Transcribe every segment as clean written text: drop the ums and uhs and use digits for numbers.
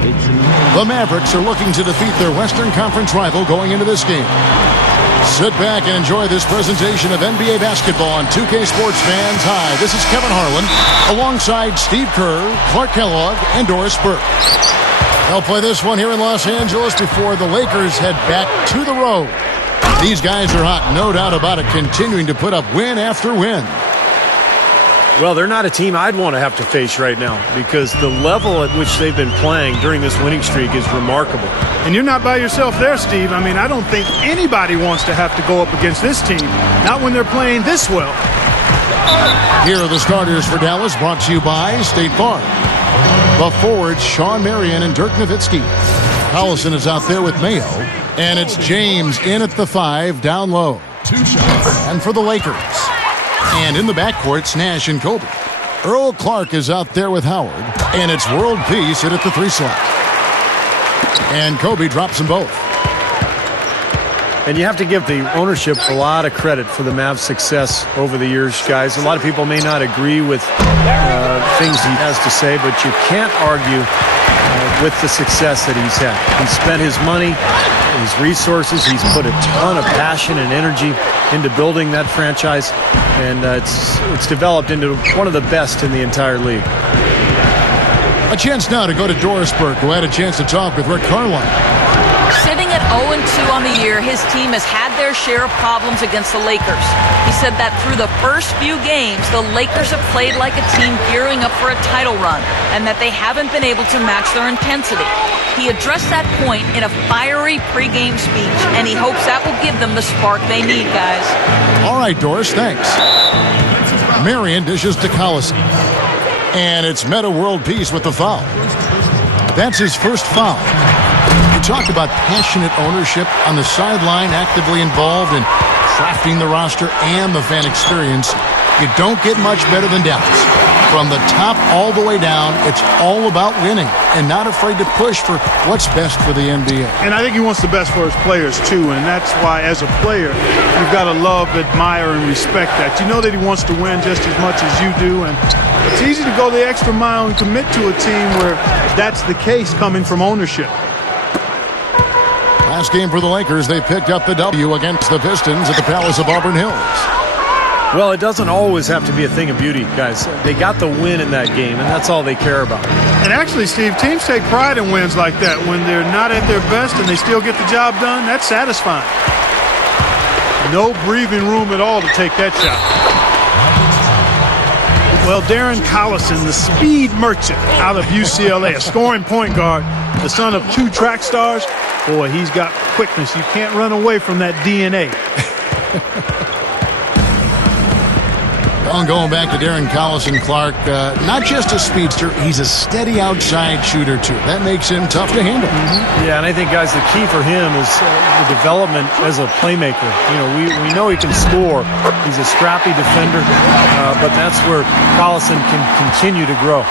The Mavericks are looking to defeat their Western Conference rival going into this game. Sit back and enjoy this presentation of NBA basketball on 2K Sports fans. Hi, this is Kevin Harlan alongside Steve Kerr, Clark Kellogg, and Doris Burke. They'll play this one here in Los Angeles before the Lakers head back to the road. These guys are hot, no doubt about it, continuing to put up win after win. Well, they're not a team I'd want to have to face right now because the level at which they've been playing during this winning streak is remarkable. And you're not by yourself there, Steve. I mean, I don't think anybody wants to have to go up against this team, not when they're playing this well. Here are the starters for Dallas, brought to you by State Farm. The forwards, Sean Marion and Dirk Nowitzki. Collison is out there with Mayo. And it's James in at the 5, down low. And for the Lakers. And in the backcourt, Nash and Kobe. Earl Clark is out there with Howard. And it's World Peace in at the 3 slot. And Kobe drops them both. And you have to give the ownership a lot of credit for the Mavs' success over the years, guys. A lot of people may not agree with things he has to say, but you can't argue with the success that he's had. He's spent his money, his resources. He's put a ton of passion and energy into building that franchise, and it's developed into one of the best in the entire league. A chance now to go to Doris Burke, who had a chance to talk with Rick Carlisle. Sitting at 0-2 on the year, his team has had their share of problems against the Lakers. He said that through the first few games, the Lakers have played like a team gearing up for a title run, and that they haven't been able to match their intensity. He addressed that point in a fiery pregame speech, and he hopes that will give them the spark they need, guys. All right, Doris, thanks. Marion dishes to Collison. And it's Meta World Peace with the foul. That's his first foul. You talk about passionate ownership on the sideline, actively involved in crafting the roster and the fan experience. You don't get much better than Dallas. From the top all the way down, it's all about winning and not afraid to push for what's best for the NBA. And I think he wants the best for his players, too, and that's why, as a player, you've got to love, admire, and respect that. You know that he wants to win just as much as you do, and it's easy to go the extra mile and commit to a team where that's the case coming from ownership. Last game for the Lakers, they picked up the W against the Pistons at the Palace of Auburn Hills. Well, it doesn't always have to be a thing of beauty, guys. They got the win in that game, and that's all they care about. And actually, Steve, teams take pride in wins like that. When they're not at their best and they still get the job done, that's satisfying. No breathing room at all to take that shot. Well, Darren Collison, the speed merchant out of UCLA, a scoring point guard, the son of 2 track stars. Boy, he's got quickness. You can't run away from that DNA. Going back to Darren Collison, Clark, not just a speedster, he's a steady outside shooter, too. That makes him tough to handle. Yeah, and I think, guys, the key for him is the development as a playmaker. You know, we know he can score. He's a scrappy defender, but that's where Collison can continue to grow.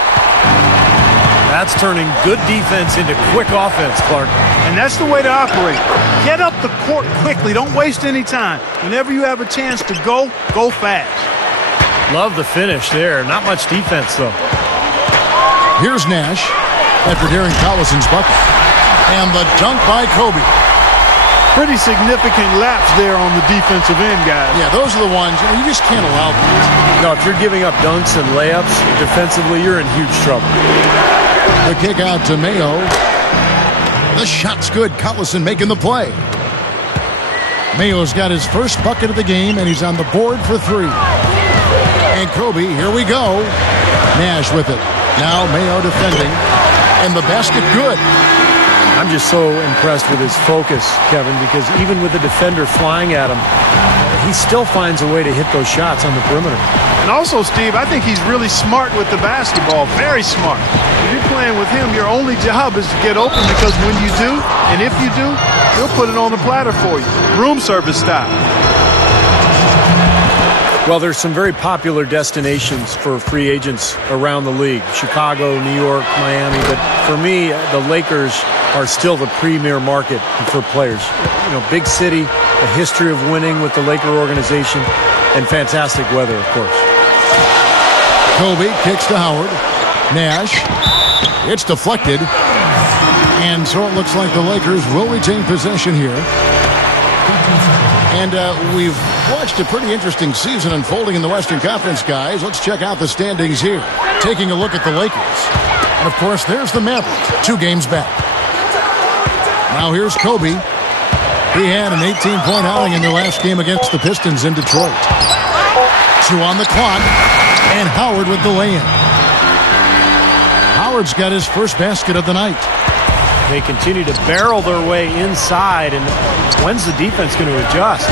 That's turning good defense into quick offense, Clark. And that's the way to operate. Get up the court quickly. Don't waste any time. Whenever you have a chance to go fast. Love the finish there. Not much defense, though. Here's Nash after Darren Collison's bucket. And the dunk by Kobe. Pretty significant laps there on the defensive end, guys. Yeah, those are the ones you just can't allow them. No, if you're giving up dunks and layups defensively, you're in huge trouble. The kick out to Mayo. The shot's good. Collison making the play. Mayo's got his first bucket of the game, and he's on the board for 3. And Kobe, here we go. Nash with it. Now Mayo defending. And the basket good. I'm just so impressed with his focus, Kevin, because even with the defender flying at him, he still finds a way to hit those shots on the perimeter. And also, Steve, I think he's really smart with the basketball. Very smart. If you're playing with him, your only job is to get open, because when you do, and if you do, he'll put it on the platter for you. Room service style. Well, there's some very popular destinations for free agents around the league. Chicago, New York, Miami. But for me, the Lakers are still the premier market for players. You know, big city, a history of winning with the Laker organization, and fantastic weather, of course. Kobe kicks to Howard. Nash. It's deflected. And so it looks like the Lakers will retain possession here. And we've watched a pretty interesting season unfolding in the Western Conference, guys. Let's check out the standings here. Taking a look at the Lakers. And, of course, there's the Mavericks, 2 games back. Now here's Kobe. He had an 18-point outing in their last game against the Pistons in Detroit. 2 on the clock, and Howard with the lay-in. Howard's got his first basket of the night. They continue to barrel their way inside, and when's the defense going to adjust?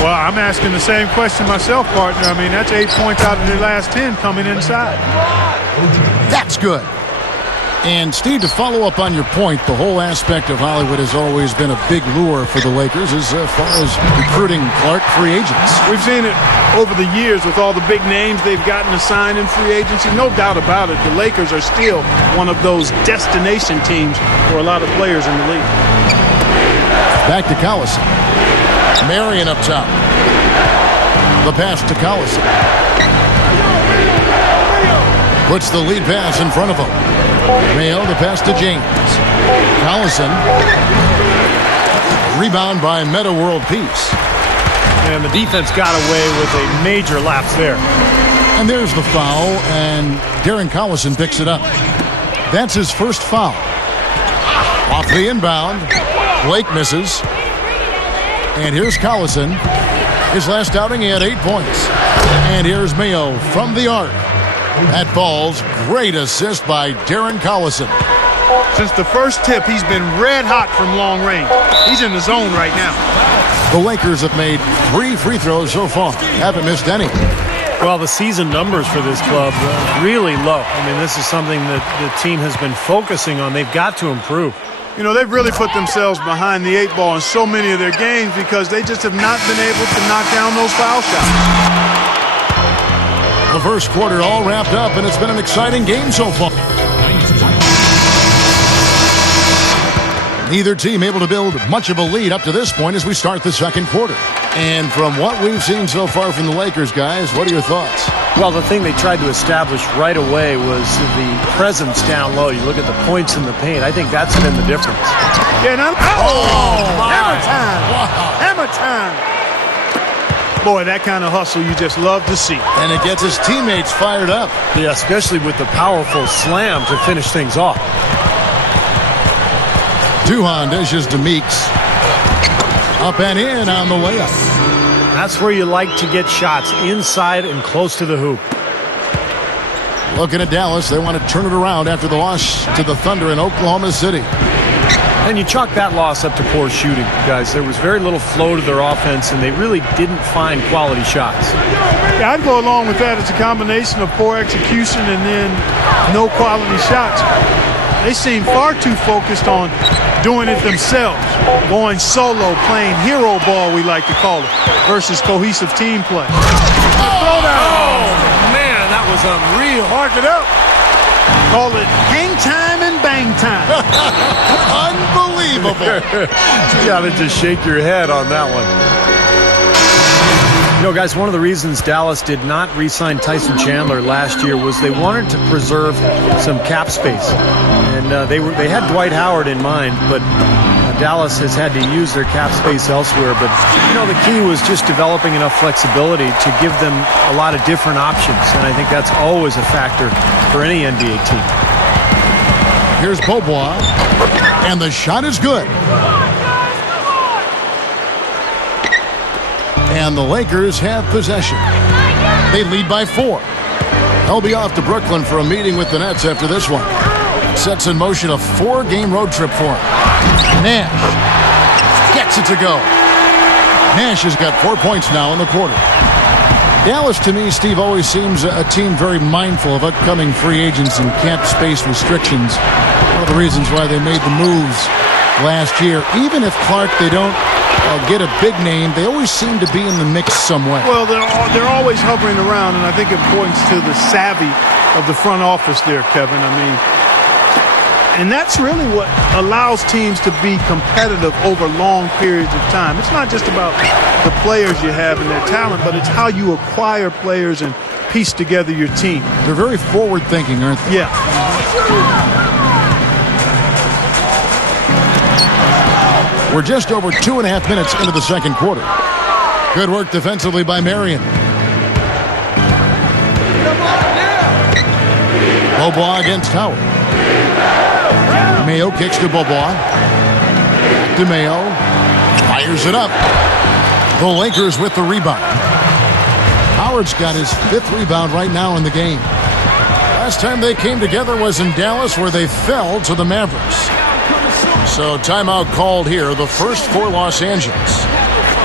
Well, I'm asking the same question myself, partner. I mean, that's 8 points out of their last 10 coming inside. That's good. And, Steve, to follow up on your point, the whole aspect of Hollywood has always been a big lure for the Lakers as far as recruiting Clark free agents. We've seen it over the years with all the big names they've gotten assigned in free agency. No doubt about it, the Lakers are still one of those destination teams for a lot of players in the league. Back to Collison. Marion up top. The pass to Collison. Puts the lead pass in front of him. Mayo, the pass to James. Collison. Rebound by Meta World Peace. And the defense got away with a major lapse there. And there's the foul, and Darren Collison picks it up. That's his first foul. Off the inbound. Blake misses. And here's Collison. His last outing, he had 8 points. And here's Mayo from the arc. That falls. Great assist by Darren Collison. Since the first tip, he's been red hot from long range. He's in the zone right now. The Lakers have made 3 free throws so far. Haven't missed any. Well, the season numbers for this club really low. I mean, this is something that the team has been focusing on. They've got to improve. You know, they've really put themselves behind the 8 ball in so many of their games because they just have not been able to knock down those foul shots. The first quarter all wrapped up, and it's been an exciting game so far. Neither team able to build much of a lead up to this point as we start the second quarter. And from what we've seen so far from the Lakers, guys, what are your thoughts? Well, the thing they tried to establish right away was the presence down low. You look at the points in the paint. I think that's been the difference. Yeah, now, hammer time! Wow. Hammer time! Boy, that kind of hustle you just love to see. And it gets his teammates fired up. Yeah, especially with the powerful slam to finish things off. Duhon dishes to Meeks. Up and in on the layup. That's where you like to get shots, inside and close to the hoop. Looking at Dallas, they want to turn it around after the loss to the Thunder in Oklahoma City. And you chalk that loss up to poor shooting, guys. There was very little flow to their offense, and they really didn't find quality shots. Yeah, I'd go along with that. It's a combination of poor execution and then no quality shots. They seem far too focused on doing it themselves, going solo, playing hero ball, we like to call it, versus cohesive team play. Oh, man, that was unreal. Mark it up. Call it hang time and bang time. Unbelievable. You gotta just shake your head on that one. You know, guys, one of the reasons Dallas did not re-sign Tyson Chandler last year was they wanted to preserve some cap space. And they had Dwight Howard in mind, but Dallas has had to use their cap space elsewhere. But, you know, the key was just developing enough flexibility to give them a lot of different options. And I think that's always a factor for any NBA team. Here's Beaubois, and the shot is good. And the Lakers have possession. They lead by 4. They'll be off to Brooklyn for a meeting with the Nets after this one. Sets in motion a 4-game road trip for him. Nash gets it to go. Nash has got 4 points now in the quarter. Dallas, to me, Steve, always seems a team very mindful of upcoming free agents and cap space restrictions. One of the reasons why they made the moves last year. Even if Clark, they don't get a big name, they always seem to be in the mix some way. Well, they're always hovering around, and I think it points to the savvy of the front office there, Kevin. I mean, and that's really what allows teams to be competitive over long periods of time. It's not just about the players you have and their talent, but it's how you acquire players and piece together your team. They're very forward-thinking, aren't they? Yeah. We're just over 2.5 minutes into the second quarter. Good work defensively by Marion. Beaubois against Howard. Mayo kicks to Beaubois. To Mayo. Fires it up. The Lakers with the rebound. Howard's got his 5th rebound right now in the game. Last time they came together was in Dallas, where they fell to the Mavericks. So timeout called here, the first for Los Angeles.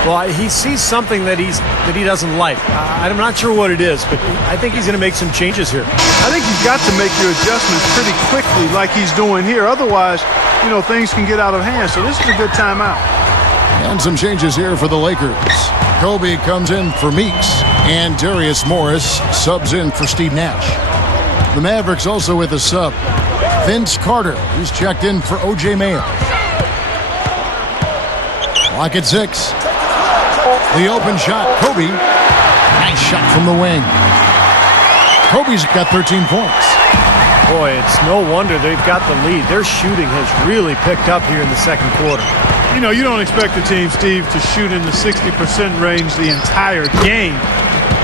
Well, he sees something that he doesn't like. I'm not sure what it is, but I think he's going to make some changes here. I think you've got to make your adjustments pretty quickly like he's doing here. Otherwise, you know, things can get out of hand. So this is a good timeout. And some changes here for the Lakers. Kobe comes in for Meeks, and Darius Morris subs in for Steve Nash. The Mavericks also with a sub. Vince Carter, who's checked in for O.J. Mayo. Clock at 6. The open shot, Kobe. Nice shot from the wing. Kobe's got 13 points. Boy, it's no wonder they've got the lead. Their shooting has really picked up here in the second quarter. You know, you don't expect the team, Steve, to shoot in the 60% range the entire game.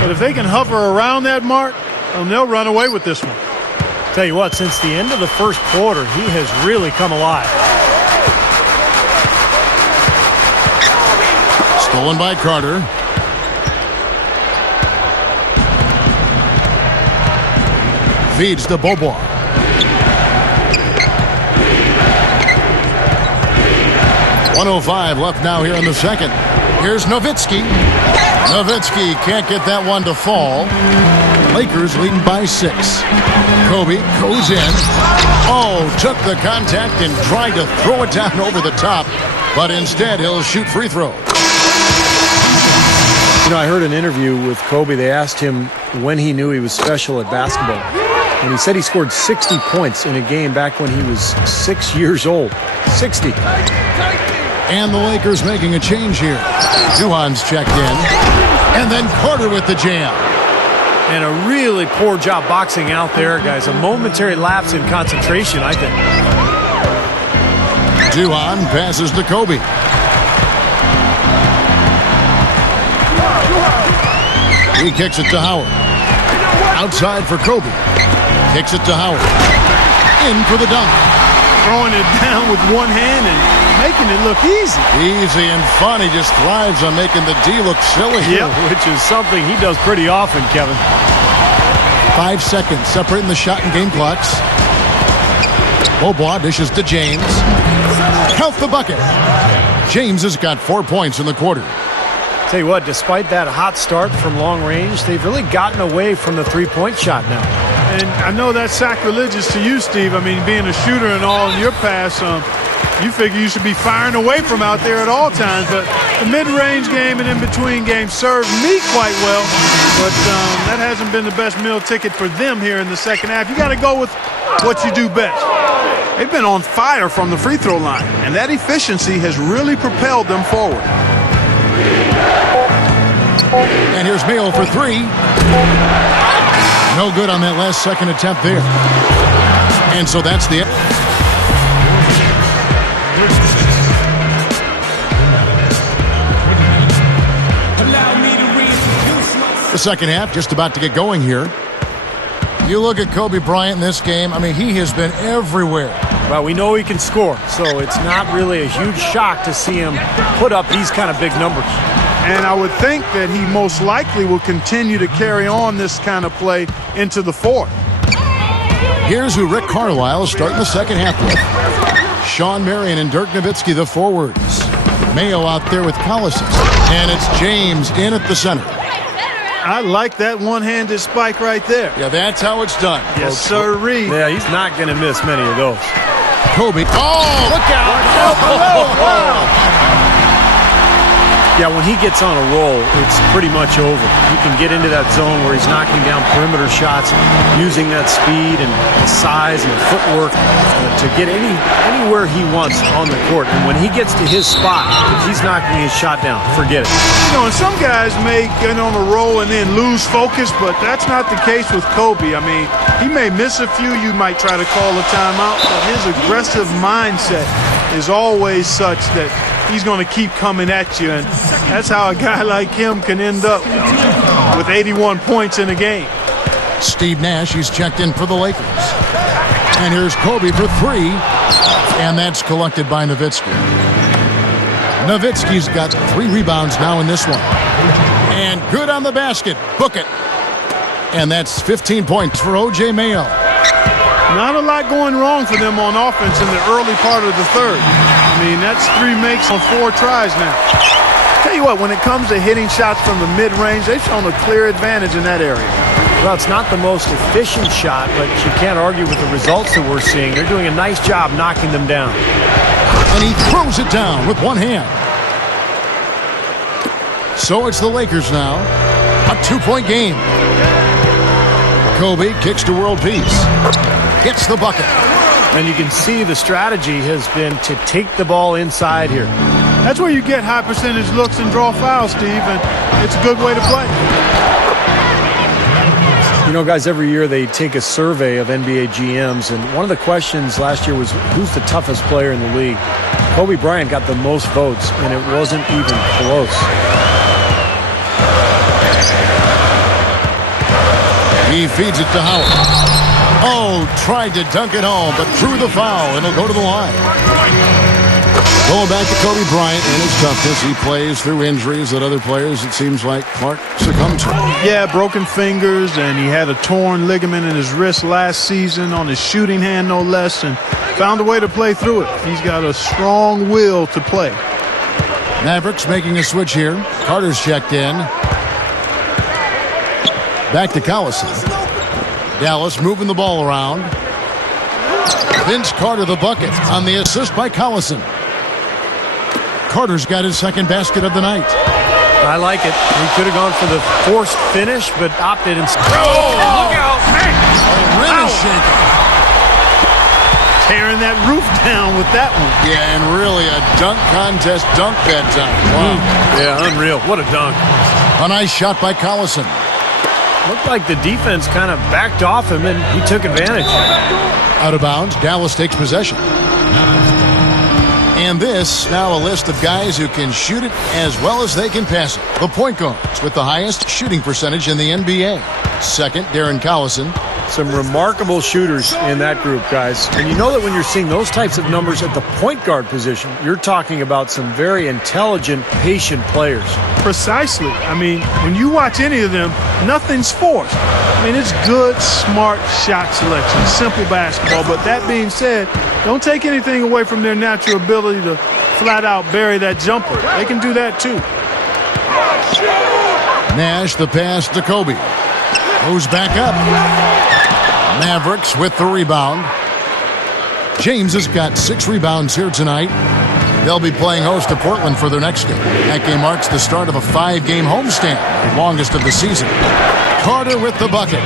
But if they can hover around that mark, they'll run away with this one. Tell you what, since the end of the first quarter, he has really come alive. Stolen by Carter. Feeds to Beaubois. .105 left now here in the second. Here's Nowitzki. Nowitzki can't get that one to fall. Lakers leading by 6. Kobe goes in. Oh, took the contact and tried to throw it down over the top, but instead he'll shoot free throws. You know, I heard an interview with Kobe. They asked him when he knew he was special at basketball. And he said he scored 60 points in a game back when he was 6 years old. 60. And the Lakers making a change here. Duhan's checked in. And then Carter with the jam. And a really poor job boxing out there, guys. A momentary lapse in concentration, I think. Duhan passes to Kobe. He kicks it to Howard. Outside for Kobe. Kicks it to Howard. In for the dunk. Throwing it down with one hand and making it look easy. Easy and fun. He just thrives on making the D look silly. Yeah, which is something he does pretty often, Kevin. 5 seconds separating the shot and game clocks. Beaubois dishes to James. Count the bucket. James has got 4 points in the quarter. Tell you what, despite that hot start from long range, they've really gotten away from the three-point shot now. And I know that's sacrilegious to you, Steve. I mean, being a shooter and all in your pass, you figure you should be firing away from out there at all times. But the mid-range game and in-between games served me quite well. But that hasn't been the best meal ticket for them here in the second half. You got to go with what you do best. They've been on fire from the free throw line, and that efficiency has really propelled them forward. And here's Mayo for 3. No good on that last second attempt there. And so that's the end. The second half just about to get going here. You look at Kobe Bryant in this game, I mean, he has been everywhere. Well, we know he can score, so it's not really a huge shock to see him put up these kind of big numbers. And I would think that he most likely will continue to carry on this kind of play into the fourth. Here's who Rick Carlisle is starting the second half with. Sean Marion and Dirk Nowitzki, the forwards. Mayo out there with Collison. And it's James in at the center. I like that one-handed spike right there. Yeah, that's how it's done. Yes, sirree. Yeah, he's not going to miss many of those. Kobe. Oh, look out. Wow. Yeah, when he gets on a roll, it's pretty much over. He can get into that zone where he's knocking down perimeter shots, using that speed and size and footwork to get anywhere he wants on the court. And when he gets to his spot, if he's knocking his shot down, forget it. You know, and some guys may get on a roll and then lose focus, but that's not the case with Kobe. I mean, he may miss a few. You might try to call a timeout, but his aggressive mindset is always such that he's going to keep coming at you, and that's how a guy like him can end up with 81 points in a game. Steve Nash, he's checked in for the Lakers. And here's Kobe for three, and that's collected by Nowitzki. Nowitzki's got 3 rebounds now in this one. And good on the basket. Book it. And that's 15 points for O.J. Mayo. Not a lot going wrong for them on offense in the early part of the third. I mean, that's 3 makes on 4 tries now. Tell you what, when it comes to hitting shots from the mid-range, they've shown a clear advantage in that area. Well, it's not the most efficient shot, but you can't argue with the results that we're seeing. They're doing a nice job knocking them down. And he throws it down with one hand. So it's the Lakers now. A 2-point game. Kobe kicks to world peace. Gets the bucket. And you can see the strategy has been to take the ball inside here. That's where you get high percentage looks and draw fouls, Steve, and it's a good way to play. You know, guys, every year they take a survey of NBA GMs, and one of the questions last year was, who's the toughest player in the league? Kobe Bryant got the most votes, and it wasn't even close. He feeds it to Howard. Oh, tried to dunk it home, but threw the foul, and he'll go to the line. Going back to Kobe Bryant and his toughness, he plays through injuries that other players, it seems like, Clark succumbed to. Yeah, broken fingers, and he had a torn ligament in his wrist last season on his shooting hand, no less, and found a way to play through it. He's got a strong will to play. Mavericks making a switch here. Carter's checked in. Back to Collison. Dallas moving the ball around. Vince Carter the bucket on the assist by Collison. Carter's got his second basket of the night. I like it. He could have gone for the forced finish, but opted instead. Oh, look out, man! Rim is shaking. Tearing that roof down with that one. Yeah, and really a dunk contest dunk that time. Wow. Yeah, unreal. What a dunk. A nice shot by Collison. Looked like the defense kind of backed off him, and he took advantage. Out of bounds, Dallas takes possession. And this, now a list of guys who can shoot it as well as they can pass it. The point guards with the highest shooting percentage in the NBA. Second, Darren Collison. Some remarkable shooters in that group, guys. And you know that when you're seeing those types of numbers at the point guard position, you're talking about some very intelligent, patient players. Precisely. I mean, when you watch any of them, nothing's forced. I mean, it's good, smart shot selection, simple basketball. But that being said, don't take anything away from their natural ability to flat out bury that jumper. They can do that too. Nash the pass to Kobe. Goes back up. Mavericks with the rebound. James has got 6 rebounds here tonight. They'll be playing host to Portland for their next game. That game marks the start of a 5-game homestand, the longest of the season. Carter with the bucket.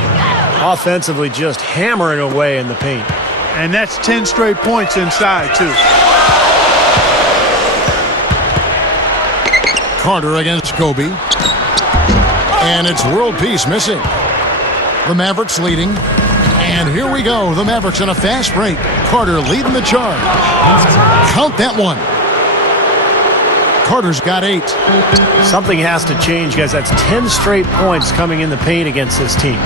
Offensively, just hammering away in the paint. And that's 10 straight points inside, too. Carter against Kobe. And it's world peace missing. The Mavericks leading. And here we go. The Mavericks on a fast break. Carter leading the charge. Count that one. Carter's got 8. Something has to change, guys. That's 10 straight points coming in the paint against this team.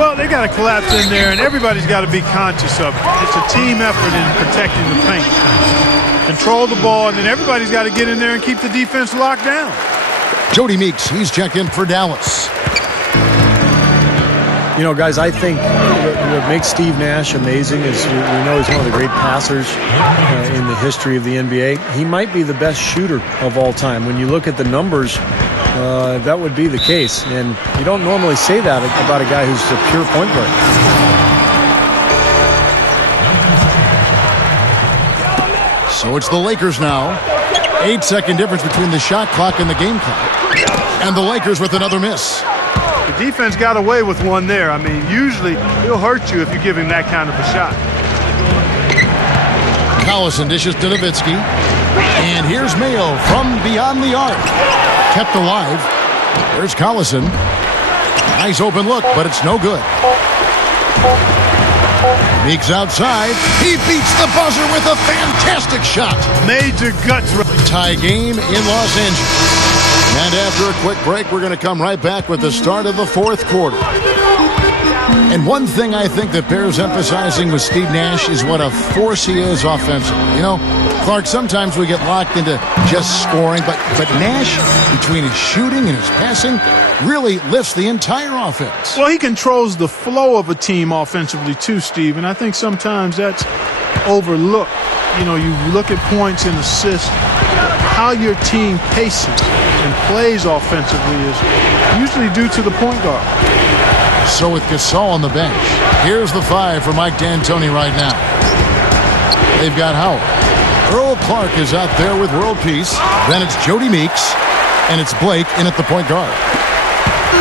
Well, they got to collapse in there, and everybody's got to be conscious of it. It's a team effort in protecting the paint. Control the ball, and then everybody's got to get in there and keep the defense locked down. Jody Meeks, he's checked in for Dallas. You know, guys, I think what makes Steve Nash amazing is we know he's one of the great passers in the history of the NBA. He might be the best shooter of all time. When you look at the numbers, that would be the case. And you don't normally say that about a guy who's a pure point guard. So it's the Lakers now. 8-second difference between the shot clock and the game clock. And the Lakers with another miss. The defense got away with one there. I mean, usually he'll hurt you if you give him that kind of a shot. Collison dishes to Nowitzki. And here's Mayo from beyond the arc. Kept alive. There's Collison. Nice open look, but it's no good. Meeks outside. He beats the buzzer with a fantastic shot. Major guts. Tie game in Los Angeles. And after a quick break, we're going to come right back with the start of the fourth quarter. And one thing I think that bears emphasizing with Steve Nash is what a force he is offensively. You know, Clark, sometimes we get locked into just scoring, but Nash, between his shooting and his passing, really lifts the entire offense. Well, he controls the flow of a team offensively too, Steve, and I think sometimes that's overlooked. You know, you look at points and assists, how your team paces and plays offensively is usually due to the point guard. So with Gasol on the bench, here's the 5 for Mike D'Antoni right now. They've got Howard. Earl Clark is out there with world peace. Then it's Jody Meeks, and it's Blake in at the point guard.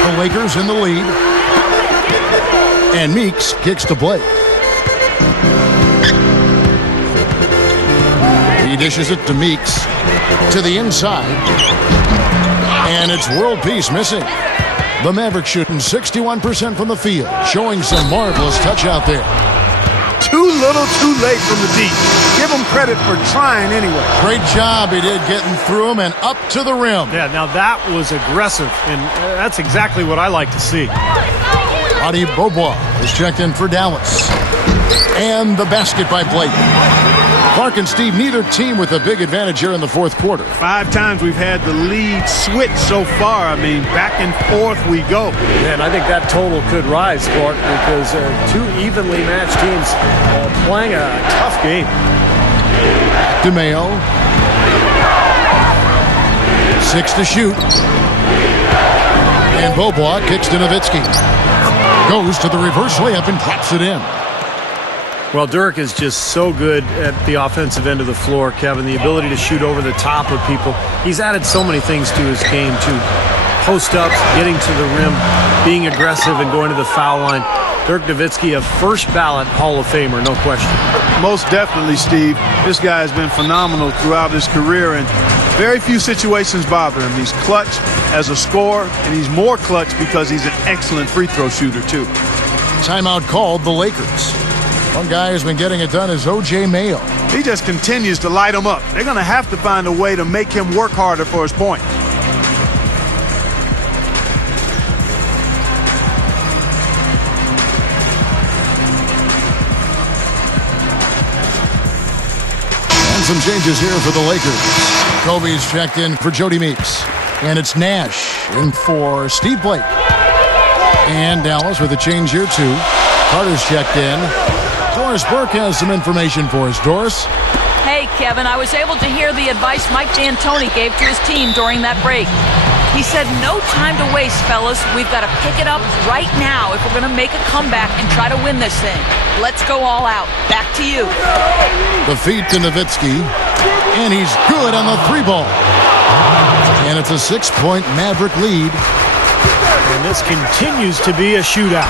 The Lakers in the lead. And Meeks kicks to Blake. He dishes it to Meeks to the inside. And it's world peace missing. The Mavericks shooting 61% from the field, showing some marvelous touch out there. Too little, too late from the deep. Give him credit for trying anyway. Great job he did getting through him and up to the rim. Yeah, now that was aggressive, and that's exactly what I like to see. Adi Bobois is checked in for Dallas. And the basket by Blake. Clark and Steve, neither team with a big advantage here in the fourth quarter. 5 times we've had the lead switch so far. I mean, back and forth we go. And I think that total could rise, Clark, because 2 evenly matched teams playing a tough game. DeMayo. 6 to shoot. And Bobois kicks to Nowitzki. Goes to the reverse layup and claps it in. Well, Dirk is just so good at the offensive end of the floor, Kevin. The ability to shoot over the top of people. He's added so many things to his game, too. Post-ups, getting to the rim, being aggressive, and going to the foul line. Dirk Nowitzki, a first-ballot Hall of Famer, no question. Most definitely, Steve. This guy has been phenomenal throughout his career, and very few situations bother him. He's clutch as a scorer, and he's more clutch because he's an excellent free throw shooter, too. Timeout called the Lakers. One guy who's been getting it done is O.J. Mayo. He just continues to light him up. They're going to have to find a way to make him work harder for his point. And some changes here for the Lakers. Kobe's checked in for Jody Meeks. And it's Nash in for Steve Blake. And Dallas with a change here, too. Carter's checked in. Doris Burke has some information for us. Doris? Hey, Kevin, I was able to hear the advice Mike D'Antoni gave to his team during that break. He said, no time to waste, fellas. We've got to pick it up right now if we're going to make a comeback and try to win this thing. Let's go all out. Back to you. The feed to Nowitzki. And he's good on the 3-ball. And it's a 6-point Maverick lead. And this continues to be a shootout.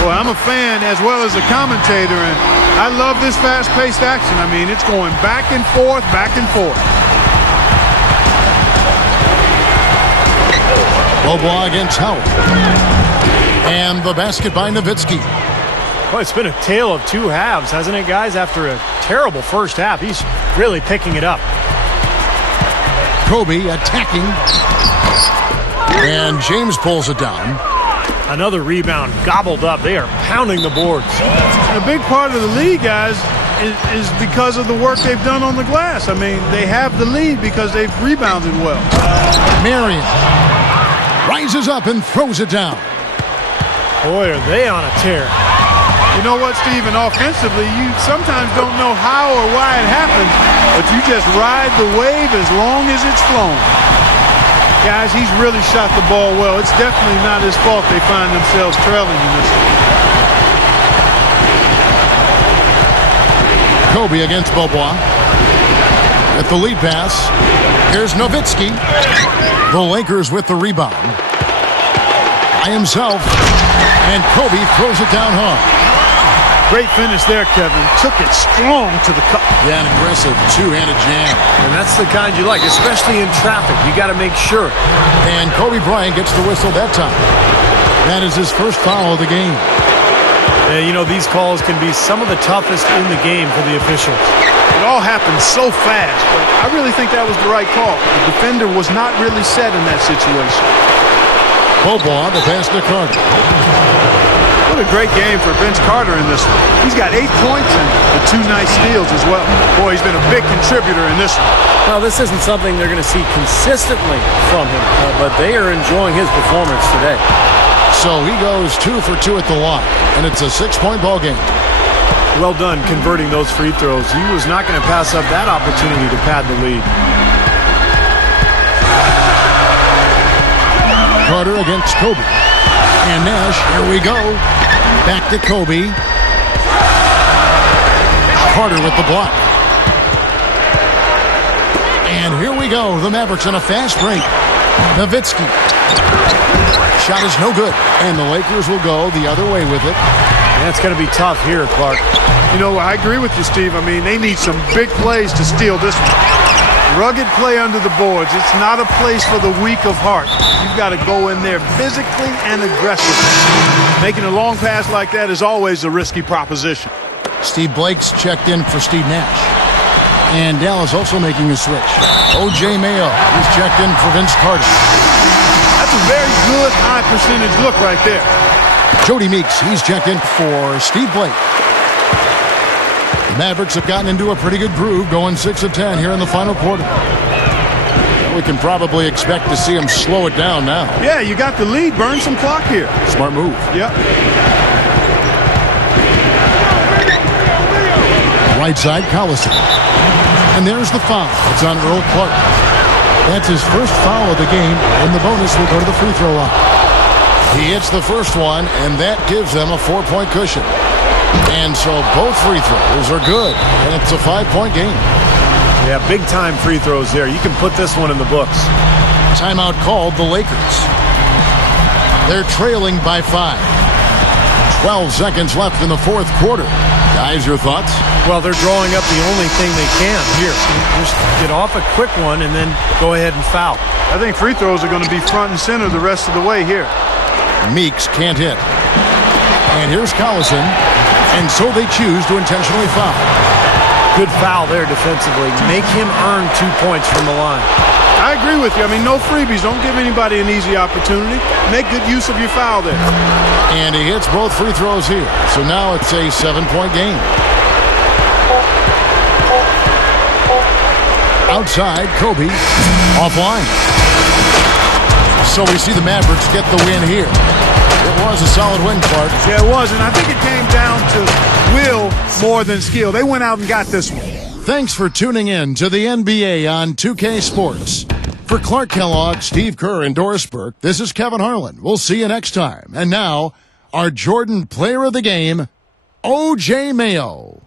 Well, I'm a fan as well as a commentator, and I love this fast-paced action. I mean, it's going back and forth, back and forth. Bobois against Howard. And the basket by Nowitzki. Well, it's been a tale of 2 halves, hasn't it, guys? After a terrible first half, he's really picking it up. Kobe attacking. And James pulls it down. Another rebound gobbled up. They are pounding the boards. And a big part of the lead, guys, is because of the work they've done on the glass. I mean, they have the lead because they've rebounded well. Marion rises up and throws it down. Boy, are they on a tear. You know what, Steven? Offensively, you sometimes don't know how or why it happens, but you just ride the wave as long as it's flowing. Guys, he's really shot the ball well. It's definitely not his fault they find themselves trailing in this one. Kobe against Bobois. At the lead pass. Here's Nowitzki. The Lakers with the rebound. By himself. And Kobe throws it down hard. Great finish there, Kevin. Took it strong to the cup. Yeah, an aggressive two-handed jam. And that's the kind you like, especially in traffic. You got to make sure. And Kobe Bryant gets the whistle that time. That is his first foul of the game. You know, these calls can be some of the toughest in the game for the officials. It all happened so fast, but I really think that was the right call. The defender was not really set in that situation. Bobo on the pass to Carter. What a great game for Vince Carter in this one. He's got 8 points and the 2 nice steals as well. Boy, he's been a big contributor in this one. Well, this isn't something they're going to see consistently from him, but they are enjoying his performance today. So he goes 2 for 2 at the line, and it's a 6-point ball game. Well done converting those free throws. He was not going to pass up that opportunity to pad the lead. Carter against Kobe. And Nash, here we go. Back to Kobe. Carter with the block. And here we go. The Mavericks on a fast break. Nowitzki. Shot is no good. And the Lakers will go the other way with it. That's going to be tough here, Clark. You know, I agree with you, Steve. I mean, they need some big plays to steal this one. Rugged play under the boards. It's not a place for the weak of heart. You've got to go in there physically and aggressively. Making a long pass like that is always a risky proposition. Steve Blake's checked in for Steve Nash. And Dallas also making a switch. O.J. Mayo is checked in for Vince Carter. That's a very good high percentage look right there. Jody Meeks, he's checked in for Steve Blake. The Mavericks have gotten into a pretty good groove, going 6 of 10 here in the final quarter. We can probably expect to see them slow it down now. Yeah, you got the lead. Burn some clock here. Smart move. Yep. Right side, Collison. And there's the foul. It's on Earl Clark. That's his first foul of the game, and the bonus will go to the free throw line. He hits the first one, and that gives them a 4-point cushion. And so both free throws are good, and it's a 5-point game. Yeah, big-time free throws there. You can put this one in the books. Timeout called the Lakers. They're trailing by 5. 12 seconds left in the fourth quarter. Guys, your thoughts? Well, they're drawing up the only thing they can here. Just get off a quick one and then go ahead and foul. I think free throws are going to be front and center the rest of the way here. Meeks can't hit. And here's Collison. And so they choose to intentionally foul. Good foul there defensively. Make him earn 2 points from the line. I agree with you. I mean, no freebies. Don't give anybody an easy opportunity. Make good use of your foul there. And he hits both free throws here. So now it's a 7-point game. Outside, Kobe. Offline. So we see the Mavericks get the win here. It was a solid win, Clark. Yeah, it was. And I think it came down to will more than skill. They went out and got this one. Thanks for tuning in to the NBA on 2K Sports. For Clark Kellogg, Steve Kerr, and Doris Burke, this is Kevin Harlan. We'll see you next time. And now, our Jordan Player of the Game, O.J. Mayo.